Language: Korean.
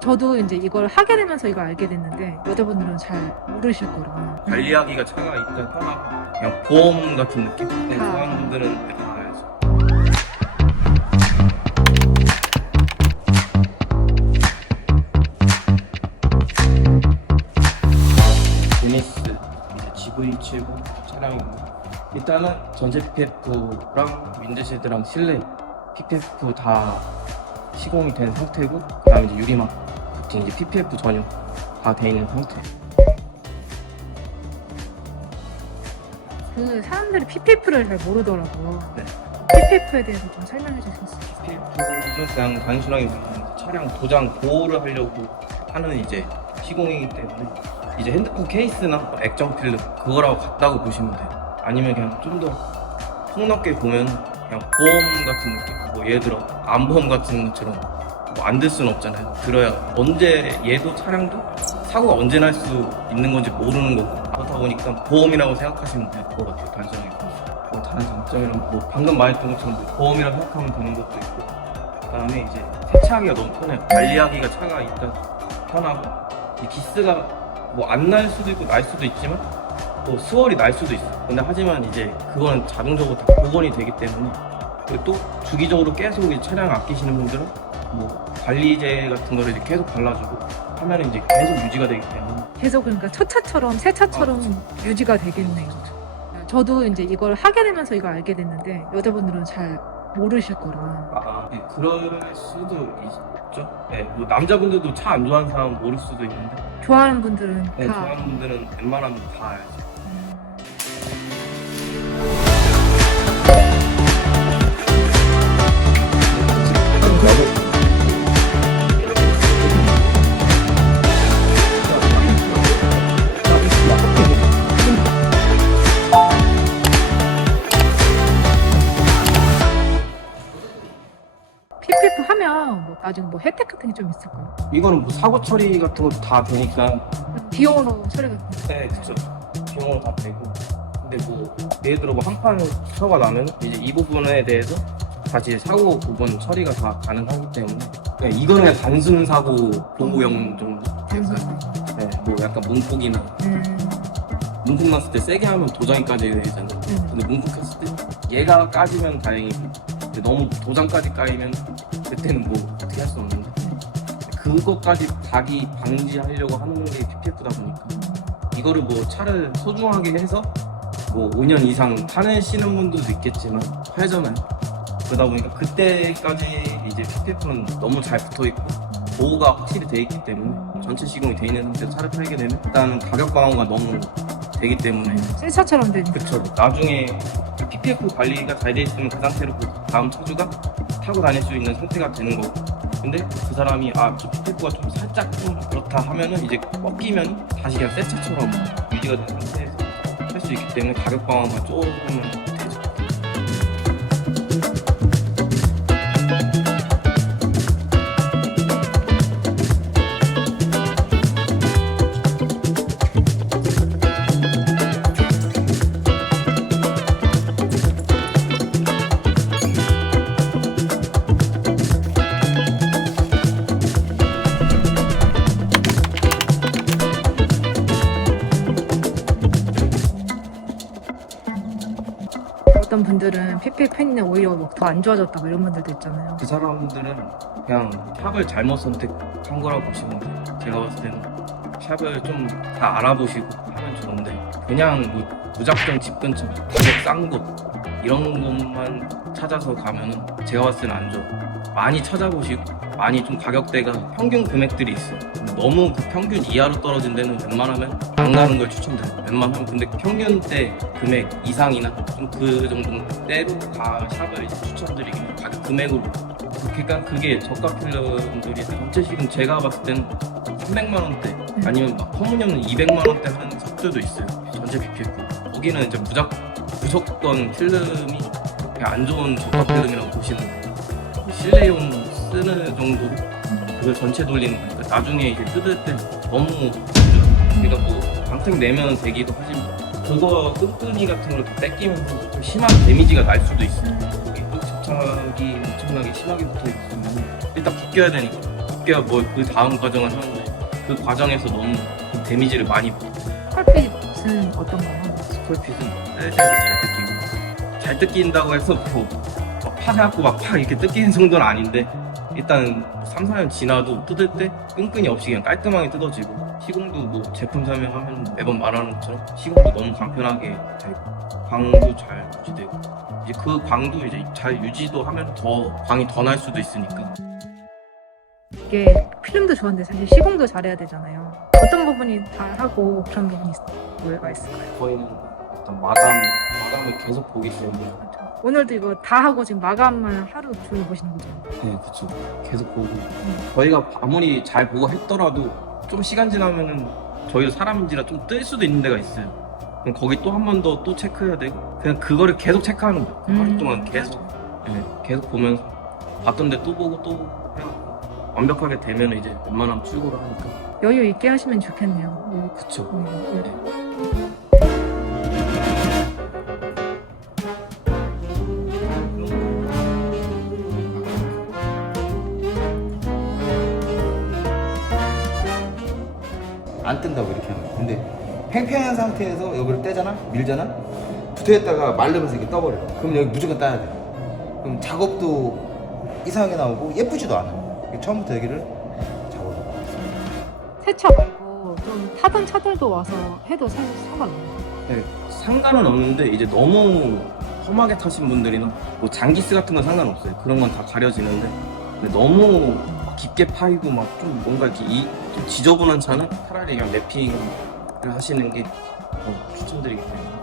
저도 이제 이걸 하게 되면서 이걸 알게 됐는데 여자분들은 잘 모르실 거라. 관리하기가 차가 일단 편하고 그냥 보험 같은 느낌? 네, 다. 그런 분들은 다 알죠. 제니스 이제 GV70 차량입니다. 일단은 전체 PPF랑 윈드시드랑 실내 PPF 다 시공이 된 상태고 그다음에 이제 유리막 같은 이제 PPF 전용 다 돼 있는 상태. 그 사람들이 PPF를 잘 모르더라고. 네. PPF에 대해서 좀 설명해 주실 수 있어요? PF는 그냥 단순하게 보면 차량 도장 보호를 하려고 하는 이제 시공이기 때문에 이제 핸드폰 케이스나 액정 필름 그거라고 같다고 보시면 돼요. 아니면 그냥 좀 더 폭넓게 보면 그냥 보험 같은 느낌. 뭐 예를 들어 암보험 같은 것처럼 뭐 안들 수는 없잖아요. 들어야 언제 얘도 차량도 사고가 언제 날 수 있는 건지 모르는 거고 그렇다 보니까 보험이라고 생각하시면 될 것 같아요. 단순하게. 뭐 다른 장점은 뭐 방금 말했던 것처럼 뭐 보험이라고 생각하면 되는 것도 있고 그다음에 이제 세차하기가 너무 편해요. 관리하기가 차가 일단 편하고 이 기스가 뭐 안 날 수도 있고 날 수도 있지만 또 수월이 날 수도 있어. 근데 하지만 이제 그거는 자동적으로 다 복원이 되기 때문에 그리고 또 주기적으로 계속 이 차량 아끼시는 분들은 뭐 관리제 같은 거를 이제 계속 발라주고 하면 이제 계속 유지가 되기 때문에 계속 그러니까 첫 차처럼 새 차처럼 유지가 되겠네요. 저도 이제 이걸 하게 되면서 이걸 알게 됐는데 여자분들은 잘 모르실 거라. 아, 네, 그럴 수도 있죠. 네, 뭐 남자분들도 차 안 좋아하는 사람 은 모를 수도 있는데 좋아하는 분들은 네, 다 좋아하는 분들은 웬만하면 다 알죠. PPF 하면 뭐 나중에 뭐 혜택 같은 게 좀 있을까요? 이거는 뭐 사고 처리 같은 것도 다 되니까 비용으로 처리 같은 거. 네, 그쵸. 비용은 다 되고. 근데 뭐, 예를 들어 뭐 한 판 사고가 나면 이제 이 부분에 대해서 다시 사고 부분 처리가 다 가능하기 때문에. 그냥 이거는 그냥 단순 사고 보호용 정도. 단순. 네, 뭐 약간 문폭이나. 음, 문폭 났을 때 세게 하면 도장이 까지게 되잖아요. 음. 근데 문폭했을 때 얘가 까지면 다행이고, 근데 너무 도장까지 까이면 그때는 뭐 어떻게 할 수 없는데. 그것까지 각이 방지하려고 하는 게 PPF다 보니까. 이거를 뭐 차를 소중하게 해서 뭐 5년 이상 타내시는 분들도 있겠지만 팔잖아요. 그러다 보니까 그때까지 이제 PPF는 너무 잘 붙어 있고 보호가 확실히 돼 있기 때문에 전체 시공이 돼 있는 상태에서 차를 팔게 되면 일단 가격 방어가 너무 되기 때문에 새 차처럼 되니까. 그쵸 나중에 PPF 관리가 잘 돼 있으면 그 상태로 그 다음 차주가 타고 다닐 수 있는 상태가 되는 거고. 근데 그 사람이 아저 PPF가 좀 살짝 좀 그렇다 하면은 이제 꺾이면 다시 그냥 새 차처럼 유지가 된 상태에서 할 수 있기 때문에 가격 방어가 조금 분들은 PPF 했는데 오히려 더 안 좋아졌다 뭐 이런 분들도 있잖아요. 그 사람들은 그냥 샵을 잘못 선택한 거라고 보시면 돼요. 제가 봤을 때는 샵을 좀 다 알아보시고 하면 좋은데 그냥 뭐 무작정 집 근처 가격 싼곳 이런 것만 찾아서 가면은 제가 봤을 때는 안 좋아. 많이 찾아보시고 많이 좀 가격대가 평균 금액들이 있어. 너무 그 평균 이하로 떨어진 데는 웬만하면 안 가는 걸 추천드려요. 웬만하면 근데 평균대 금액 이상이나 좀 그 정도 대로 가 샵을 이제 추천드리긴 해요. 가격 금액으로. 그러니까 그게 저가 필름들이 전체 지금 제가 봤을 때는 300만 원대 아니면 막 터무니없는 200만 원대 하는 샵들도 있어요. 전체 PPF. 거기는 이제 무작 무조건 필름이 안 좋은 저가 필름이라고 보시는 거예요. 실내용 쓰는 정도로 그걸 전체 돌리는 거니까 나중에 이제 뜯을 때 너무 그러니까 뭐 방생 내면 되기도 하지만 그거 끈끈이 같은 걸다 뺏기면서 좀 심한 데미지가 날 수도 있어요. 거기 또 집착이 엄청나게 심하게 붙어 있으면 일단 벗겨야 되니까 바뀌어야 뭐 그 다음 과정을 하는데 그 과정에서 너무 그 데미지를 많이 받고 펄핏은 어떤가요? 스콜핏은 셀에서 잘 뜯기고 잘 뜯긴다고 해서 뭐 막 파세갖고 막 팍 이렇게 뜯기는 정도는 아닌데 일단 3, 4년 지나도 뜯을 때 끈끈이 없이 그냥 깔끔하게 뜯어지고 시공도 뭐 제품 설명하면 매번 말하는 것처럼 시공도 너무 간편하게 되고 광도 잘 유지되고 이제 그 광도 이제 잘 유지도 하면 더 광이 더 날 수도 있으니까 이게 필름도 좋은데 사실 시공도 잘해야 되잖아요. 어떤 부분이 다 하고 그런 부분이 있- 뭐가 있을까요? 저희는 어떤 마감 마감을 계속 보기 때문에. 오늘도 이거 다 하고 지금 마감만 하루 종일 보시는 거죠. 네, 그쵸. 계속 보고. 저희가 아무리 잘 보고 했더라도 좀 시간 지나면은 저희도 사람인지라 좀 뜰 수도 있는 데가 있어요. 그럼 거기 또 한 번 더 또 체크해야 되고 그냥 그거를 계속 체크하는 거예요. 그 하루 동안 계속 네, 계속 보면서 봤던데 또 보고 또 해갖고 완벽하게 되면 이제 웬만하면 출고를 하니까. 여유 있게 하시면 좋겠네요. 그쵸. 음, 네. 안 뜬다고 이렇게 하면 근데 팽팽한 상태에서 여기를 떼잖아? 밀잖아? 붙어있다가 말르면서 이렇게 떠버려. 그럼 여기 무조건 따야 돼. 그럼 작업도 이상하게 나오고 예쁘지도 않아. 처음부터 여기를 잡아봐 세차 말고 좀 타던 차들도 와서 해도 사실 상관없나요? 네, 상관은 없는데 이제 너무 험하게 타신 분들이나 뭐 장기스 같은 건 상관없어요. 그런 건 다 가려지는데. 근데 너무 막 깊게 파이고 막 좀 뭔가 이렇게 이, 좀 지저분한 차는 차라리 그냥 랩핑을 하시는 게 때문에.